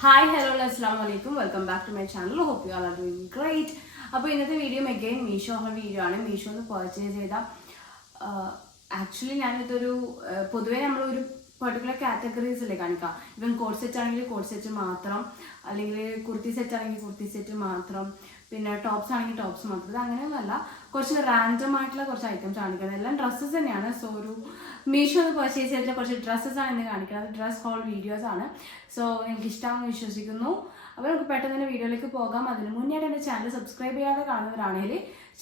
Hi, hello, assalamu alaikum. Welcome back to my channel. Hope you all are doing great. അപ്പോൾ ഇന്നത്തെ video again Meesho video ആണ്. മീഷോന്ന് purchase ചെയ്ത actually ഞാനിതൊരു പൊതുവേ നമ്മളൊരു പെർട്ടിക്കുലർ കാറ്റഗറീസിലെ കാണിക്കാം. ഇവൻ കോഡ് സെറ്റ് ആണെങ്കിൽ കോഡ് സെറ്റ് മാത്രം, അല്ലെങ്കിൽ കുർത്തി സെറ്റ് ആണെങ്കിൽ കുർത്തി സെറ്റ് മാത്രം, പിന്നെ ടോപ്സ് ആണെങ്കിൽ ടോപ്സ് മാത്രം. ഇത് അങ്ങനെയൊന്നുമല്ല, കുറച്ച് റാൻഡം ആയിട്ടുള്ള കുറച്ച് ഐറ്റംസ് കാണിക്കുന്നത്. എല്ലാം ഡ്രസ്സസ് തന്നെയാണ്. സോ ഒരു മീഷോ പർച്ചേസ് ചെയ്തിട്ടുള്ള കുറച്ച് ഡ്രസ്സസ് ആണ് ഇന്ന് കാണിക്കുന്നത്. ഡ്രസ് ഹോൾ വീഡിയോസ് ആണ്. സോ എനിക്ക് ഇഷ്ടമാണെന്ന് വിശ്വസിക്കുന്നു. അപ്പോൾ നമുക്ക് പെട്ടെന്ന് തന്നെ വീഡിയോയിലേക്ക് പോകാം. അതിന് മുന്നേയായിട്ട് എൻ്റെ ചാനൽ സബ്സ്ക്രൈബ് ചെയ്യാതെ കാണുന്നവരാണെങ്കിൽ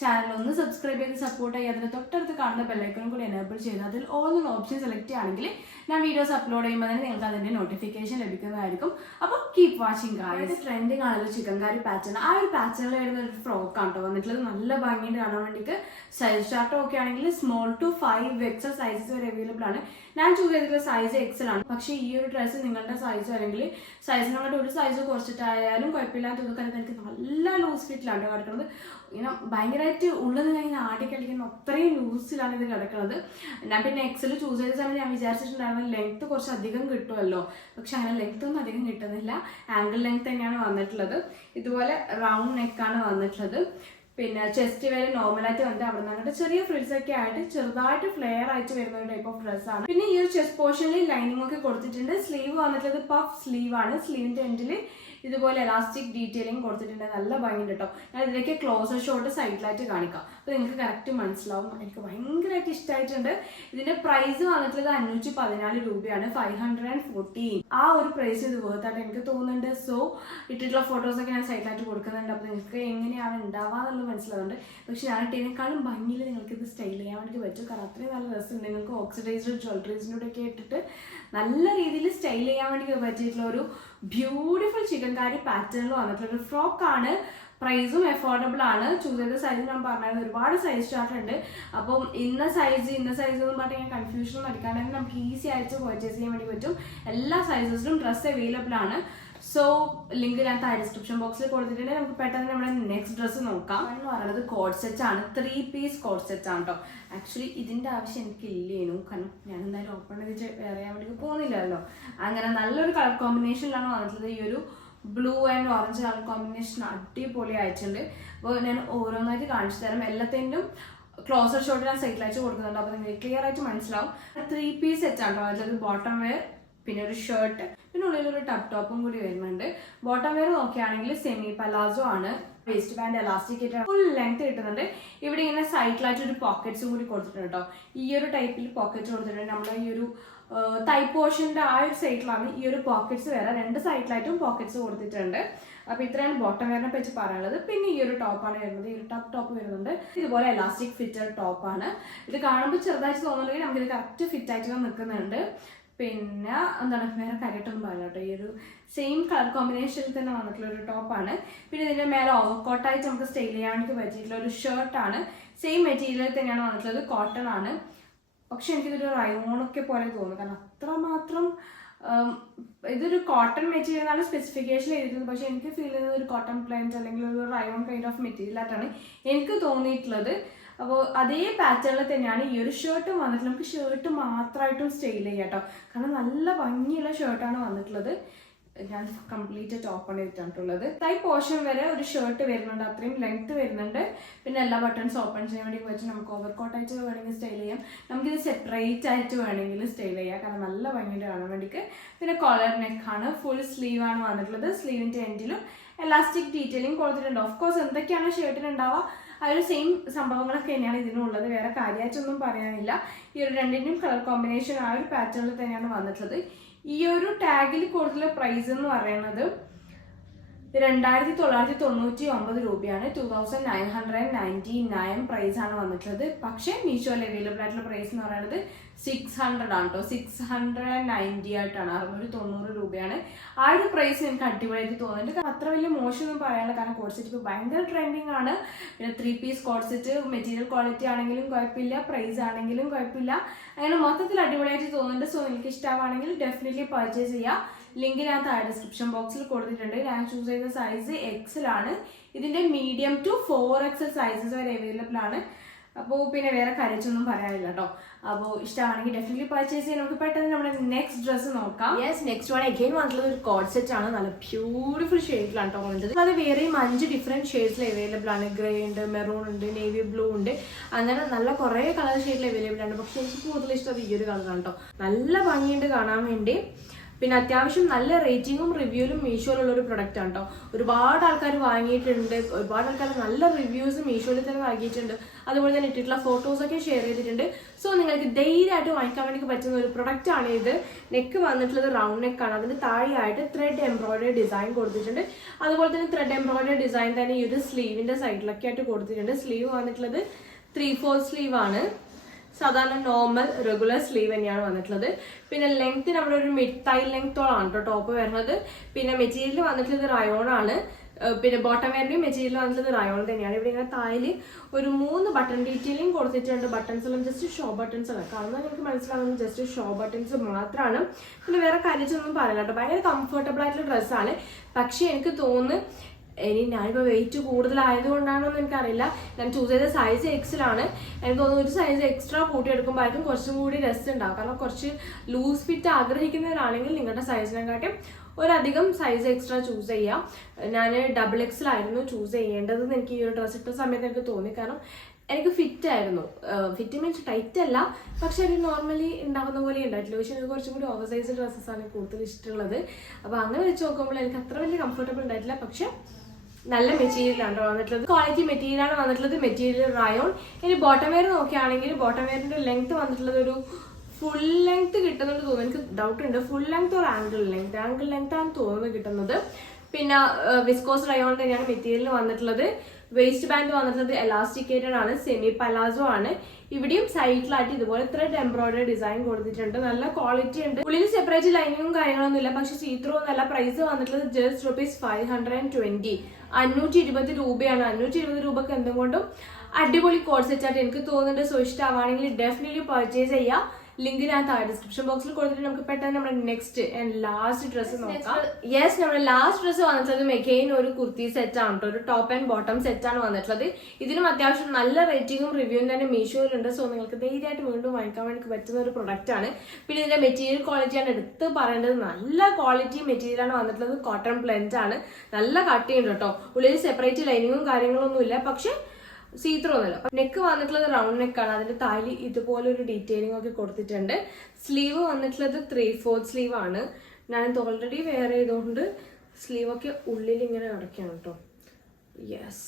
ചാനൽ ഒന്ന് സബ്സ്ക്രൈബ് ചെയ്ത് സപ്പോർട്ട് ചെയ്യുക. അതിന് തൊട്ടടുത്ത് കാണുന്ന ബെല്ലൈക്കണും കൂടി എനേബിൾ ചെയ്ത് അതിൽ ഓൾ എന്ന ഓപ്ഷൻ സെലക്ട് ചെയ്യുകയാണെങ്കിൽ ഞാൻ വീഡിയോസ് അപ്ലോഡ് ചെയ്യുമ്പോൾ തന്നെ നിങ്ങൾക്ക് അതിൻ്റെ നോട്ടിഫിക്കേഷൻ ലഭിക്കുന്നതായിരിക്കും. അപ്പോൾ കീപ് വാച്ചിങ് ഗായ്സ്. ട്രെൻഡിങ് ആണല്ലോ ചിക്കൻകാരി പാറ്റേൺ. ആ ഒരു പാറ്റേണിൽ വരുന്ന ഒരു ഫ്രോക്കാണ് കേട്ടോ വന്നിട്ടുള്ളത്. നല്ല ഭംഗിയുണ്ട് കാണാൻ വേണ്ടിയിട്ട്. സൈസ് ചാർട്ടും ഒക്കെ ആണെങ്കിൽ സ്മോൾ ടു 5XL സൈസസ് വരെ അവൈലബിൾ ആണ്. ഞാൻ ചൂസ് ചെയ്തിട്ടുള്ള സൈസ് XL ആണ്. പക്ഷേ ഈ ഒരു ഡ്രസ്സ് നിങ്ങളുടെ സൈസ് അല്ലെങ്കിൽ സൈസിനങ്ങോട്ട് ഒരു സൈസ് കുറച്ചിട്ടായാലും കുഴപ്പമില്ലാത്ത തോന്നുന്നത്. എനിക്ക് നല്ല ലൂസ് ഫിറ്റിലാണ് കിടക്കുന്നത്. ഇങ്ങനെ ഭയങ്കരമായിട്ട് ഉള്ളത് ഞാൻ ഇങ്ങനെ ആടി കളിക്കുന്ന അത്രയും ലൂസിലാണ് ഇത് കിടക്കുന്നത്. ഞാൻ പിന്നെ XL ചൂസ് ചെയ്ത സമയത്ത് ഞാൻ വിചാരിച്ചിട്ടുണ്ടായിരുന്നു ലെങ്ത് കുറച്ച് അധികം കിട്ടുമല്ലോ. പക്ഷെ അങ്ങനെ ലെങ്ത് ഒന്നും അധികം കിട്ടുന്നില്ല. ആംഗിൾ ലെങ്ത് തന്നെയാണ് വന്നിട്ടുള്ളത്. ഇതുപോലെ റൗണ്ട് നെക്കാണ് വന്നിട്ടുള്ളത്. പിന്നെ ചെസ്റ്റ് വരെ നോർമലായിട്ട് വന്നിട്ട് അവിടെ നിന്ന് അങ്ങോട്ട് ചെറിയ ഫ്രിൽസ് ഒക്കെ ആയിട്ട് ചെറുതായിട്ട് ഫ്ലെയർ ആയിട്ട് വരുന്ന ഒരു ടൈപ്പ് ഓഫ് ഡ്രസ്സാണ്. പിന്നെ ഈ ഒരു ചെസ്റ്റ് പോർഷനിൽ ലൈനിങ് ഒക്കെ കൊടുത്തിട്ടുണ്ട്. സ്ലീവ് വന്നിട്ടുള്ളത് പഫ് സ്ലീവ് ആണ്. സ്ലീവിന്റെ എൻഡിൽ ഇതുപോലെ എലാസ്റ്റിക് ഡീറ്റെയിലിംഗ് കൊടുത്തിട്ടുണ്ട്. നല്ല ഭംഗിയുണ്ട് കേട്ടോ. ഞാൻ ഇതിലേക്ക് ക്ലോസർ ഷോട്ട് സൈഡിലായിട്ട് കാണിക്കാം. അപ്പോൾ നിങ്ങൾക്ക് കറക്റ്റ് മനസ്സിലാവും. എനിക്ക് ഭയങ്കരമായിട്ട് ഇഷ്ടമായിട്ടുണ്ട്. ഇതിന്റെ പ്രൈസ് വന്നിട്ടുള്ളത് 514 രൂപയാണ്. 514 ആ ഒരു പ്രൈസ് ഇത് വേർത്തായിട്ട് എനിക്ക് തോന്നുന്നുണ്ട്. സോ ഇട്ടിട്ടുള്ള ഫോട്ടോസൊക്കെ ഞാൻ സൈഡിലായിട്ട് കൊടുക്കുന്നുണ്ട്. അപ്പോൾ നിങ്ങൾക്ക് എങ്ങനെയാണ് ഉണ്ടാവുക എന്നുള്ളത് മനസ്സിലാവുന്നുണ്ട്. പക്ഷെ ഞാൻ ഇട്ടതിനേക്കാളും ഭംഗിയിൽ നിങ്ങൾക്ക് ഇത് സ്റ്റൈൽ ചെയ്യാൻ വേണ്ടി പറ്റും. കാരണം അത്രയും നല്ല രസമുണ്ട്. നിങ്ങൾക്ക് ഓക്സിഡൈസ്ഡ് ജ്വല്ലറീസിനോട് ഒക്കെ ഇട്ടിട്ട് നല്ല രീതിയിൽ സ്റ്റൈൽ ചെയ്യാൻ വേണ്ടി പറ്റിയിട്ടുള്ള ഒരു ബ്യൂട്ടിഫുൾ ചിക്കൻകാരി പാറ്റേണിൽ വന്നിട്ടുള്ള ഒരു ഫ്രോക്കാണ്. പ്രൈസും അഫോർഡബിൾ ആണ്. ചൂസ് ചെയ്ത സൈസ് ഞാൻ പറഞ്ഞായിരുന്നു. ഒരുപാട് സൈസ് ചാർട്ട് ഉണ്ട്. അപ്പം ഇന്ന സൈസ് എന്ന് പറഞ്ഞാൽ ഞാൻ കൺഫ്യൂഷൻ ഒന്നും അടിക്കാണ്ട് നമുക്ക് ഈസി ആയിട്ട് പർച്ചേസ് ചെയ്യാൻ വേണ്ടി പറ്റും. എല്ലാ സൈസസിലും ഡ്രസ്സ് അവൈലബിൾ ആണ്. സോ ലിങ്ക് ഞാൻ താഴെ ഡിസ്ക്രിപ്ഷൻ ബോക്സിൽ കൊടുത്തിട്ടുണ്ട്. നമുക്ക് പെട്ടെന്ന് നമ്മുടെ നെക്സ്റ്റ് ഡ്രസ്സ് നോക്കാം. എന്ന് പറയുന്നത് കോഡ് സെറ്റ് ആണ്. 3 പീസ് കോഡ് സെറ്റ് ആണ് കേട്ടോ. ആക്ച്വലി ഇതിന്റെ ആവശ്യം എനിക്ക് ഇല്ലേനു. കാരണം ഞാൻ എന്തായാലും ഓപ്പൺ ചെയ്ത് വേറെ ചെയ്യാൻ വേണ്ടി പോകുന്നില്ലല്ലോ. അങ്ങനെ നല്ലൊരു കളർ കോമ്പിനേഷനിലാണ് വന്നിട്ടുള്ളത്. ഈ ഒരു blue and orange colour combination അടിപൊളി ആയിട്ടുണ്ട്. അപ്പോൾ ഞാൻ ഓരോന്നായിട്ട് കാണിച്ചു തരാം. എല്ലാത്തിൻ്റെയും ക്ലോസർ ഷോട്ട് ഞാൻ സൈഡിലായിട്ട് കൊടുക്കുന്നുണ്ട്. അപ്പോൾ നിങ്ങൾക്ക് ക്ലിയർ ആയിട്ട് മനസ്സിലാവും. 3 പീസ് സെറ്റ് ആണ് കേട്ടോ. അതിലൊരു ബോട്ടം വെയർ, പിന്നെ ഒരു ഷർട്ട്, പിന്നെ ഉള്ളിലൊരു ടബ് ടോപ്പും കൂടി വരുന്നുണ്ട്. ബോട്ടം വെയർ നോക്കുകയാണെങ്കിൽ സെമി പലാസോ ആണ്. വേസ്റ്റ് ബാൻഡ് എലാസ്റ്റിക് ആയിട്ട് ഫുൾ ലെങ്ത് കിട്ടുന്നുണ്ട്. ഇവിടെ ഇങ്ങനെ സൈഡിലായിട്ട് ഒരു പോക്കറ്റ്സും കൂടി കൊടുത്തിട്ടുണ്ട് കേട്ടോ. ഈ ഒരു ടൈപ്പിൽ പോക്കറ്റ് കൊടുത്തിട്ടുണ്ട്. നമ്മുടെ ഈ ഒരു തൈ പോർഷന്റെ ആ ഒരു സൈഡിലാണ് ഈ ഒരു പോക്കറ്റ്സ് വരാം. 2 സൈഡിലായിട്ടും പോക്കറ്റ്സ് കൊടുത്തിട്ടുണ്ട്. അപ്പൊ ഇത്രയാണ് ബോട്ടം വെയറിനെ പറ്റി പറയാനുള്ളത്. പിന്നെ ഈ ഒരു ടോപ്പാണ് വരുന്നത്. ഈ ഒരു ടോപ്പ് വരുന്നുണ്ട്. ഇതുപോലെ എലാസ്റ്റിക് ഫിറ്റഡ് ടോപ്പാണ്. ഇത് കാണുമ്പോൾ ചെറുതായിട്ട് തോന്നുന്നുണ്ടെങ്കിൽ നമുക്കിത് കറക്റ്റ് ഫിറ്റ് ആയിട്ട് നിൽക്കുന്നുണ്ട്. പിന്നെ എന്താണ് വേറെ കാര്യമായിട്ടൊന്നും പറയാം കേട്ടോ. ഈ ഒരു സെയിം കളർ കോമ്പിനേഷനിൽ തന്നെ വന്നിട്ടുള്ള ഒരു ടോപ്പാണ്. പിന്നെ ഇതിന്റെ മേലെ ഓവർകോട്ടായിട്ട് നമുക്ക് സ്റ്റൈൽ ചെയ്യാൻ വേണ്ടി പറ്റിയിട്ടുള്ള ഒരു ഷർട്ടാണ്. സെയിം മെറ്റീരിയൽ തന്നെയാണ് വന്നിട്ടുള്ളത്. കോട്ടൺ ആണ്. പക്ഷെ എനിക്കിതൊരു റയോണൊക്കെ പോലെ തോന്നുന്നു. കാരണം അത്രമാത്രം ഇതൊരു കോട്ടൺ മെറ്റീരിയൽ ആണ് സ്പെസിഫിക്കേഷൻ എഴുതുന്നത്. പക്ഷെ എനിക്ക് ഫീൽ ചെയ്യുന്നത് ഒരു കോട്ടൺ പ്ലാന്റ് അല്ലെങ്കിൽ ഒരു റയോൺ കൈൻഡ് ഓഫ് മെറ്റീരിയൽ ആയിട്ടാണ് എനിക്ക് തോന്നിയിട്ടുള്ളത്. അപ്പോൾ അതേ പാറ്റേണിൽ തന്നെയാണ് ഈ ഒരു ഷർട്ടും വന്നിട്ടുള്ളത്. നമുക്ക് ഷർട്ട് മാത്രമായിട്ടും സ്റ്റൈൽ ചെയ്യാം കേട്ടോ. കാരണം നല്ല ഭംഗിയുള്ള ഷർട്ടാണ് വന്നിട്ടുള്ളത്. ഞാൻ കംപ്ലീറ്റ് ഓപ്പൺ ചെയ്തിട്ടുള്ളത്. തൈ പോർഷൻ വരെ ഒരു ഷർട്ട് വരുന്നുണ്ട്. അത്രയും ലെങ്ത് വരുന്നുണ്ട്. പിന്നെ എല്ലാ ബട്ടൺസ് ഓപ്പൺ ചെയ്യാൻ വേണ്ടി വെച്ച് നമുക്ക് ഓവർകോട്ടായിട്ട് വേണമെങ്കിൽ സ്റ്റൈൽ ചെയ്യാം. നമുക്കിത് സെപ്പറേറ്റ് ആയിട്ട് വേണമെങ്കിൽ സ്റ്റൈൽ ചെയ്യാം. കാരണം നല്ല ഭംഗിയുടെ കാണാൻ വേണ്ടിയിട്ട്. പിന്നെ കോളർ നെക്കാണ്. ഫുൾ സ്ലീവ് ആണ് വന്നിട്ടുള്ളത്. സ്ലീവിന്റെ എൻഡിലും എലാസ്റ്റിക് ഡീറ്റെയിലിംഗ് കൊടുത്തിട്ടുണ്ട്. ഓഫ് കോഴ്സ് എന്തൊക്കെയാണ് ഷർട്ടിന് ഉണ്ടാവുക ആ ഒരു സെയിം സംഭവങ്ങളൊക്കെ തന്നെയാണ് ഇതിനുള്ളത്. വേറെ കാര്യമായിട്ടൊന്നും പറയാനില്ല. ഈ ഒരു രണ്ടിൻ്റെയും കളർ കോമ്പിനേഷൻ ആ ഒരു പാറ്റേണിൽ തന്നെയാണ് വന്നിട്ടുള്ളത്. ഈ ഒരു ടാഗിൽ കൊടുത്തുള്ള പ്രൈസ് എന്ന് പറയുന്നത് 2999 രൂപയാണ്. 2999 പ്രൈസ് ആണ് വന്നിട്ടുള്ളത്. പക്ഷേ മീഷോയിൽ അവൈലബിൾ ആയിട്ടുള്ള പ്രൈസ് എന്ന് പറയുന്നത് 600 ആണ് കേട്ടോ. 690 ആയിട്ടാണ്. 690 രൂപയാണ്. ആ ഒരു പ്രൈസ് എനിക്ക് അടിപൊളിയായിട്ട് തോന്നുന്നുണ്ട്. അത്ര വലിയ മോശമൊന്നും പറയാനില്ല. കാരണം കോഡ് സെറ്റ് ഇപ്പോൾ ഭയങ്കര ട്രെൻഡിങ് ആണ്. പിന്നെ 3 piece coord set material quality ആണെങ്കിലും കുഴപ്പമില്ല, പ്രൈസ് ആണെങ്കിലും കുഴപ്പമില്ല. അങ്ങനെ മൊത്തത്തിൽ അടിപൊളിയായിട്ട് തോന്നുന്നുണ്ട്. സോ എനിക്ക് ഇഷ്ടമാണെങ്കിൽ ഡെഫിനറ്റ്ലി പർച്ചേസ് ചെയ്യാം. ലിങ്ക് ഞാൻ താഴെ ഡിസ്ക്രിപ്ഷൻ ബോക്സിൽ കൊടുത്തിട്ടുണ്ട്. ഞാൻ ചൂസ് ചെയ്ത സൈസ് XL ആണ്. ഇതിന്റെ മീഡിയം ടു 4XL സൈസസ് വരെ അവൈലബിൾ ആണ്. അപ്പോൾ പിന്നെ വേറെ കാര്യമൊന്നും പറയാനില്ല കേട്ടോ. അപ്പോൾ ഇഷ്ടമാണെങ്കിൽ ഡെഫിനറ്റ്ലി പർച്ചേസ് ചെയ്യാൻ. നമുക്ക് പെട്ടെന്ന് നമ്മുടെ നെക്സ്റ്റ് ഡ്രസ്സ് നോക്കാം. നെക്സ്റ്റ് വൺ അഗൈൻ വന്നിട്ടുള്ളത് ഒരു കോഡ് സെറ്റ് ആണ്. നല്ല ബ്യൂട്ടിഫുൾ ഷെയ്ഡിലാണ് കേട്ടോ വന്നത്. അത് വേറെയും 5 ഡിഫറെന്റ് ഷെയ്ഡ്സിൽ അവൈലബിൾ ആണ്. ഗ്രേ ഉണ്ട്, മെറൂൺ ഉണ്ട്, നേവി ബ്ലൂ ഉണ്ട്, അങ്ങനെ നല്ല കുറേ കളർ ഷെയ്ഡിൽ അവൈലബിൾ ആണ്. പക്ഷെ എനിക്ക് കൂടുതൽ ഇഷ്ടം ഈ ഒരു കളറാണ് കേട്ടോ. നല്ല ഭംഗിയുണ്ട് കാണാൻ വേണ്ടി. പിന്നെ അത്യാവശ്യം നല്ല റേറ്റിംഗും റിവ്യൂലും മീഷോയിലുള്ള ഒരു പ്രൊഡക്റ്റ് ആണ് കേട്ടോ. ഒരുപാട് ആൾക്കാർ വാങ്ങിയിട്ടുണ്ട്, ഒരുപാട് ആൾക്കാർ നല്ല റിവ്യൂസ് മീഷോയിൽ തന്നെ വാങ്ങിയിട്ടുണ്ട്. അതുപോലെ തന്നെ ഇട്ടിട്ടുള്ള ഫോട്ടോസൊക്കെ ഷെയർ ചെയ്തിട്ടുണ്ട്. സോ നിങ്ങൾക്ക് ധൈര്യമായിട്ട് വാങ്ങിക്കാൻ വേണ്ടി പറ്റുന്ന ഒരു പ്രൊഡക്റ്റ് ആണ് ഇത്. നെക്ക് വന്നിട്ടുള്ളത് റൗണ്ട് നെക്കാണ്. അതിന് താഴെയായിട്ട് ത്രെഡ് എംബ്രോയിഡറി ഡിസൈൻ കൊടുത്തിട്ടുണ്ട്. അതുപോലെ തന്നെ ത്രെഡ് എംബ്രോയിഡറി ഡിസൈൻ തന്നെ ഈ ഒരു സ്ലീവിന്റെ സൈഡിലൊക്കെ ആയിട്ട് കൊടുത്തിട്ടുണ്ട്. സ്ലീവ് വന്നിട്ടുള്ളത് 3/4 സ്ലീവ് ആണ്. സാധാരണ നോർമൽ റെഗുലർ സ്ലീവ് തന്നെയാണ് വന്നിട്ടുള്ളത്. പിന്നെ ലെങ്ത് നമ്മുടെ ഒരു മിഡ് തൈ ലെങ്ത്തോളാണ് കേട്ടോ ടോപ്പ് വരുന്നത്. പിന്നെ മെറ്റീരിയൽ വന്നിട്ടുള്ളത് റയോൺ ആണ്. പിന്നെ ബോട്ടം വെയറിന്റെയും മെറ്റീരിയൽ വന്നിട്ടുള്ളത് റയോൺ തന്നെയാണ്. ഇവിടെ ഇങ്ങനെ തായിൽ ഒരു 3 ബട്ടൺ ഡീറ്റെയിലിംഗ് കൊടുത്തിട്ടുണ്ട്. ബട്ടൺസ് എല്ലാം ജസ്റ്റ് ഷോ ബട്ടൺസ് ആണ്. കാണുന്നത് നിങ്ങൾക്ക് മനസ്സിലാവുന്നത് ജസ്റ്റ് ഷോ ബട്ടൺസ് മാത്രമാണ്. പിന്നെ വേറെ കാര്യമൊന്നും പറയില്ല കേട്ടോ. ഭയങ്കര കംഫർട്ടബിൾ ആയിട്ടുള്ള ഡ്രസ്സാണ്. പക്ഷെ എനിക്ക് തോന്നുന്നു ഇനി ഞാനിപ്പോൾ വെയിറ്റ് കൂടുതലായതുകൊണ്ടാണോ എന്ന് എനിക്കറിയില്ല, ഞാൻ ചൂസ് ചെയ്ത സൈസ് എക്സിലാണ്. എനിക്ക് തോന്നുന്നു ഒരു സൈസ് എക്സ്ട്രാ കൂട്ടിയെടുക്കുമ്പോഴായിരിക്കും കുറച്ചും കൂടി രസം ഉണ്ടാവും. കാരണം കുറച്ച് ലൂസ് ഫിറ്റ് ആഗ്രഹിക്കുന്നവരാണെങ്കിൽ നിങ്ങളുടെ സൈസിനെക്കാട്ടും ഒരധികം സൈസ് എക്സ്ട്രാ ചൂസ് ചെയ്യാം. ഞാൻ XXL ആയിരുന്നു ചൂസ് ചെയ്യേണ്ടതെന്ന് എനിക്ക് ഈ ഒരു ഡ്രസ്സ് ഇട്ട സമയത്ത് എനിക്ക് തോന്നി. കാരണം എനിക്ക് ഫിറ്റ് ആയിരുന്നു. ഫിറ്റ് മീൻസ് ടൈറ്റ് അല്ല, പക്ഷെ ഒരു നോർമലി ഉണ്ടാകുന്ന പോലെ ഉണ്ടായിട്ടില്ല. പക്ഷെ എനിക്ക് കുറച്ചും കൂടി ഓവർ സൈസ് ഡ്രസ്സസാണ് കൂടുതൽ ഇഷ്ടമുള്ളത്. അപ്പോൾ അങ്ങനെ വെച്ച് നോക്കുമ്പോൾ എനിക്ക് അത്ര വലിയ കംഫർട്ടബിൾ ഉണ്ടായിട്ടില്ല. പക്ഷെ നല്ല മെറ്റീരിയലാണ് വന്നിട്ടുള്ളത്. ക്വാളിറ്റി മെറ്റീരിയലാണ് വന്നിട്ടുള്ളത്. Material rayon. ഇനി ബോട്ടം വെയർ നോക്കുകയാണെങ്കിൽ ബോട്ടം വെയറിന്റെ ലെങ്ത് വന്നിട്ടുള്ളത് ഒരു ഫുൾ ലെങ്ത് കിട്ടുന്നുണ്ട് തോന്നുന്നു. എനിക്ക് ഡൗട്ട് ഉണ്ട് ഫുൾ ലെങ്ത് ഒരു ആംഗിൾ ലെങ്ത് ആണ് തോന്നുന്നത് കിട്ടുന്നത്. പിന്നെ വിസ്കോസ് റയോൺ തന്നെയാണ് മെറ്റീരിയൽ വന്നിട്ടുള്ളത്. വേസ്റ്റ് ബാൻഡ് വന്നിട്ടുള്ളത് എലാസ്റ്റിക്കേറ്റഡ് ആണ്. സെമി പലാസോ ആണ്. ഇവിടെയും സൈഡിലായിട്ട് ഇതുപോലെ ത്രെഡ് എംബ്രോയിഡറി ഡിസൈൻ കൊടുത്തിട്ടുണ്ട്. നല്ല ക്വാളിറ്റി ഉണ്ട്. ഉള്ളിൽ സെപ്പറേറ്റ് ലൈനിങ്ങും കാര്യങ്ങളൊന്നും ഇല്ല. പക്ഷെ സീത്രോ നല്ല പ്രൈസ് വന്നിട്ടുള്ളത് ജസ്റ്റ് ₹520. 520 രൂപയാണ്. 520 രൂപക്ക് എന്തുകൊണ്ടും അടിപൊളി കോഡ് സെറ്റ് ആയിട്ട് എനിക്ക് തോന്നുന്നുണ്ട്. സോ ഇഷ്ടമാണെങ്കിൽ ഡെഫിനറ്റ്ലി പർച്ചേസ് ചെയ്യാം. ലിങ്ക് ഞാൻ താഴെ ഡിസ്ക്രിപ്ഷൻ ബോക്സിൽ കൊടുത്തിട്ട് നമുക്ക് പെട്ടെന്ന് നമ്മുടെ നെക്സ്റ്റ് ആൻഡ് ലാസ്റ്റ് ഡ്രസ്സ് നോക്കാം. നമ്മുടെ ലാസ്റ്റ് ഡ്രസ്സ് വന്നിട്ടുള്ളത് മെഗെയിൻ ഒരു കുർത്തി സെറ്റ് ആണ് കേട്ടോ. ഒരു ടോപ്പ് ആൻഡ് ബോട്ടം സെറ്റ് ആണ് വന്നിട്ടുള്ളത്. ഇതിനും അത്യാവശ്യം നല്ല റേറ്റിംഗും റിവ്യൂവും തന്നെ മീഷോയിലുണ്ട്. സോ നിങ്ങൾക്ക് ധൈര്യമായിട്ട് വീണ്ടും വാങ്ങിക്കാൻ വേണ്ടി പറ്റുന്ന ഒരു പ്രൊഡക്റ്റ് ആണ്. പിന്നെ ഇതിന്റെ മെറ്റീരിയൽ ക്വാളിറ്റിയാണ് എടുത്ത് പറയേണ്ടത്. നല്ല ക്വാളിറ്റി മെറ്റീരിയൽ ആണ് വന്നിട്ടുള്ളത്. കോട്ടൺ ബ്ലെൻഡ് ആണ്. നല്ല കട്ടിയുണ്ട് കേട്ടോ. ഉള്ളിൽ സെപ്പറേറ്റ് ലൈനിങ്ങും കാര്യങ്ങളൊന്നും ഇല്ല. പക്ഷെ സീത്രോ ഒന്നുമില്ല. നെക്ക് വന്നിട്ടുള്ളത് റൗണ്ട് നെക്കാണ്. അതിന്റെ താഴെ ഇതുപോലെ ഒരു ഡീറ്റെയിലിംഗ് ഒക്കെ കൊടുത്തിട്ടുണ്ട്. സ്ലീവ് വന്നിട്ടുള്ളത് 3/4 സ്ലീവ് ആണ്. ഞാനിത് ഓൾറെഡി വെയർ ചെയ്തുകൊണ്ട് സ്ലീവ് ഒക്കെ ഉള്ളിൽ ഇങ്ങനെ അടയ്ക്കാണ് കേട്ടോ. യെസ്,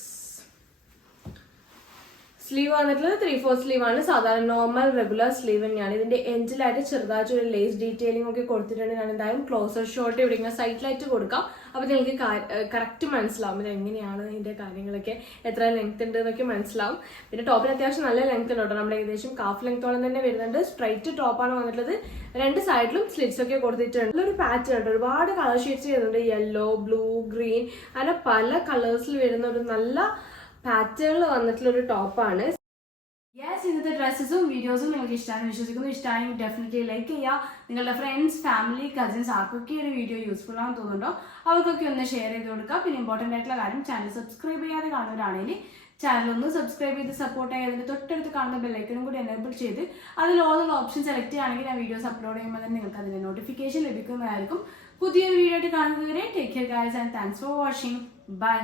സ്ലീവ് വന്നിട്ടുള്ളത് 3/4 സ്ലീവ് ആണ്. സാധാരണ നോർമൽ റെഗുലർ സ്ലീവ് തന്നെയാണ്. ഇതിന്റെ എൻഡിലായിട്ട് ചെറുതായിട്ട് ഒരു ലേസ് ഡീറ്റെയിലിംഗ് ഒക്കെ കൊടുത്തിട്ടുണ്ട്. ഞാൻ എന്തായാലും ക്ലോസർ ഷോട്ട് ഇവിടെ ഇങ്ങനെ സൈഡിലായിട്ട് കൊടുക്കാം. അപ്പൊ നിങ്ങൾക്ക് കറക്റ്റ് മനസ്സിലാവും ഇത് എങ്ങനെയാണ് ഇതിന്റെ കാര്യങ്ങളൊക്കെ, എത്ര ലെങ്ത് ഉണ്ട് എന്നൊക്കെ മനസ്സിലാവും. പിന്നെ ടോപ്പിന് അത്യാവശ്യം നല്ല ലെങ്ത് ഉണ്ട് കേട്ടോ. നമ്മുടെ ഏകദേശം കാഫ് ലെങ്ത്തോളം തന്നെ വരുന്നുണ്ട്. സ്ട്രൈറ്റ് ടോപ്പാണ് വന്നിട്ടുള്ളത്. 2 സൈഡിലും സ്ലിറ്റ്സ് ഒക്കെ കൊടുത്തിട്ടുണ്ട്. നല്ലൊരു പാറ്റേൺ ഉണ്ട്. ഒരുപാട് കളർ ഷെയ്ഡ്സ് ചെയ്യുന്നുണ്ട്. യെല്ലോ, ബ്ലൂ, ഗ്രീൻ, അങ്ങനെ പല കളേഴ്സിൽ വരുന്ന ഒരു നല്ല പാറ്റേണിൽ വന്നിട്ടുള്ള ഒരു ടോപ്പാണ്. ഇന്നത്തെ ഡ്രസ്സസും വീഡിയോസും നിങ്ങൾക്ക് ഇഷ്ടമാണെന്ന് വിശ്വസിക്കുന്നു. ഇഷ്ടമാണെങ്കിൽ ഡെഫിനറ്റ്ലി ലൈക്ക് ചെയ്യുക. നിങ്ങളുടെ ഫ്രണ്ട്സ്, ഫാമിലി, കസിൻസ് ആർക്കൊക്കെ ഒരു വീഡിയോ യൂസ്ഫുൾ ആണെന്ന് തോന്നുന്നുണ്ടോ അവർക്കൊക്കെ ഒന്ന് ഷെയർ ചെയ്ത് കൊടുക്കുക. പിന്നെ ഇമ്പോർട്ടൻ്റ് ആയിട്ടുള്ള കാര്യം, ചാനൽ സബ്സ്ക്രൈബ് ചെയ്യാതെ കാണുന്നവരാണെങ്കിൽ ചാനൽ ഒന്ന് സബ്സ്ക്രൈബ് ചെയ്ത് സപ്പോർട്ട് ചെയ്യുക. അതിൻ്റെ തൊട്ടടുത്ത് കാണുന്ന ബെല്ലൈക്കനും കൂടി എനേബിൾ ചെയ്ത് അതിൽ ഓൾ ഓപ്ഷൻ സെലക്ട് ചെയ്യുകയാണെങ്കിൽ ഞാൻ വീഡിയോസ് അപ്ലോഡ് ചെയ്യുമ്പോൾ തന്നെ നിങ്ങൾക്ക് അതിൻ്റെ നോട്ടിഫിക്കേഷൻ ലഭിക്കുന്നതായിരിക്കും. പുതിയൊരു വീഡിയോ ആയിട്ട് കാണുന്നതുവരെ take care guys and thanks for watching. By.